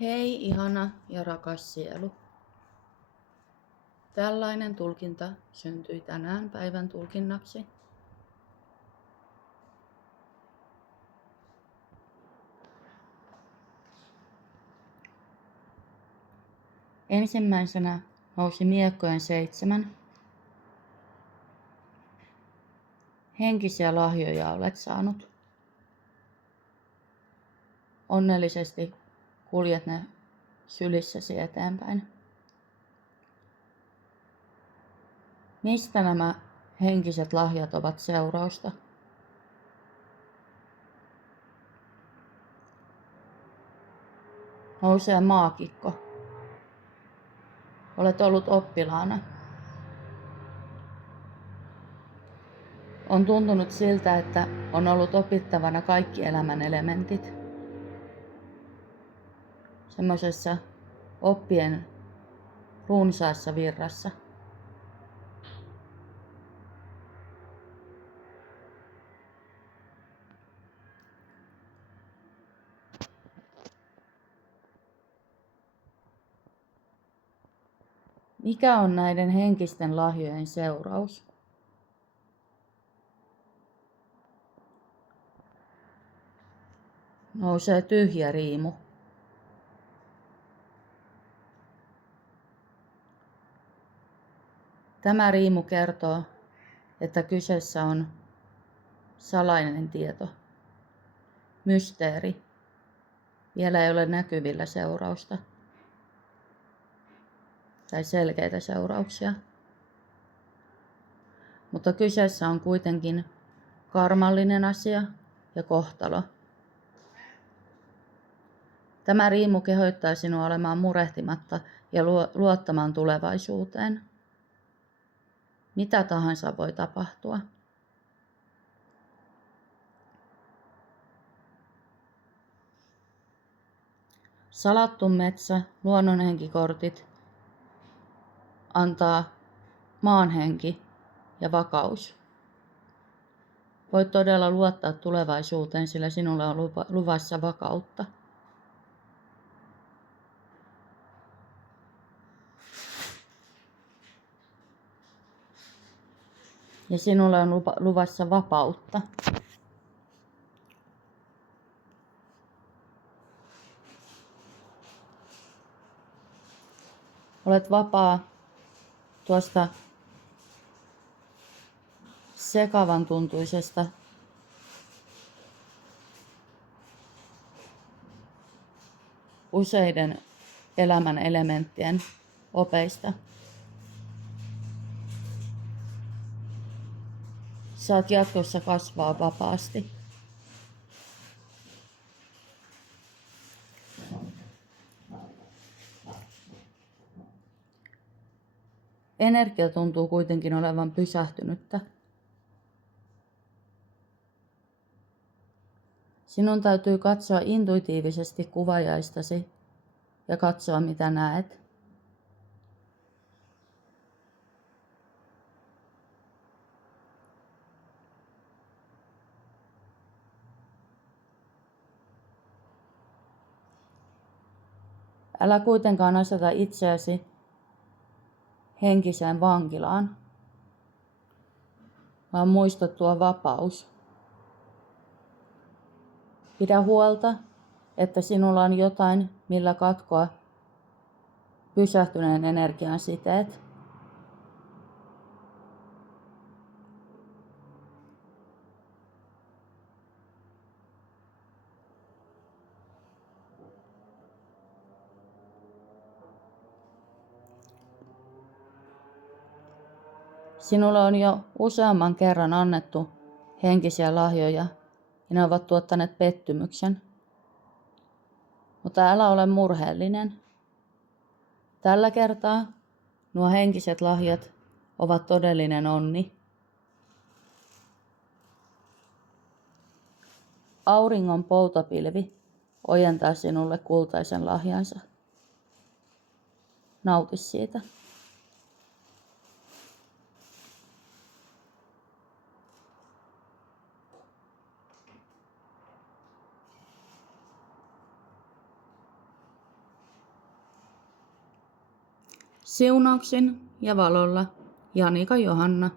Hei ihana ja rakas sielu. Tällainen tulkinta syntyi tänään päivän tulkinnaksi. Ensimmäisenä nousi miekkojen 7. Henkisiä lahjoja olet saanut. Onnellisesti kuljet ne sylissäsi eteenpäin. Mistä nämä henkiset lahjat ovat seurausta? Nousee maagikko. Olet ollut oppilaana. On tuntunut siltä, että on ollut opittavana kaikki elämän elementit. Semmoisessa oppien runsaassa virrassa. Mikä on näiden henkisten lahjojen seuraus? Nousee tyhjä riimu. Tämä riimu kertoo, että kyseessä on salainen tieto, mysteeri. Vielä ei ole näkyvillä seurausta tai selkeitä seurauksia. Mutta kyseessä on kuitenkin karmallinen asia ja kohtalo. Tämä riimu kehottaa sinua olemaan murehtimatta ja luottamaan tulevaisuuteen. Mitä tahansa voi tapahtua. Salattu metsä, luonnonhenkikortit antaa maanhenki ja vakaus. Voit todella luottaa tulevaisuuteen, sillä sinulle on luvassa vakautta. Ja sinulle on luvassa vapautta. Olet vapaa tuosta sekavan tuntuisesta useiden elämän elementtien opeista. Saat jatkossa kasvaa vapaasti. Energia tuntuu kuitenkin olevan pysähtynyttä. Sinun täytyy katsoa intuitiivisesti kuvajaistasi ja katsoa mitä näet. Älä kuitenkaan aseta itseäsi henkiseen vankilaan, vaan muista tuo vapaus. Pidä huolta, että sinulla on jotain, millä katkoa pysähtyneen energian siteet. Sinulle on jo useamman kerran annettu henkisiä lahjoja ja ne ovat tuottaneet pettymyksen. Mutta älä ole murheellinen. Tällä kertaa nuo henkiset lahjat ovat todellinen onni. Auringon poutapilvi ojentaa sinulle kultaisen lahjansa. Nauti siitä. Siunauksin ja valolla Janika Johanna.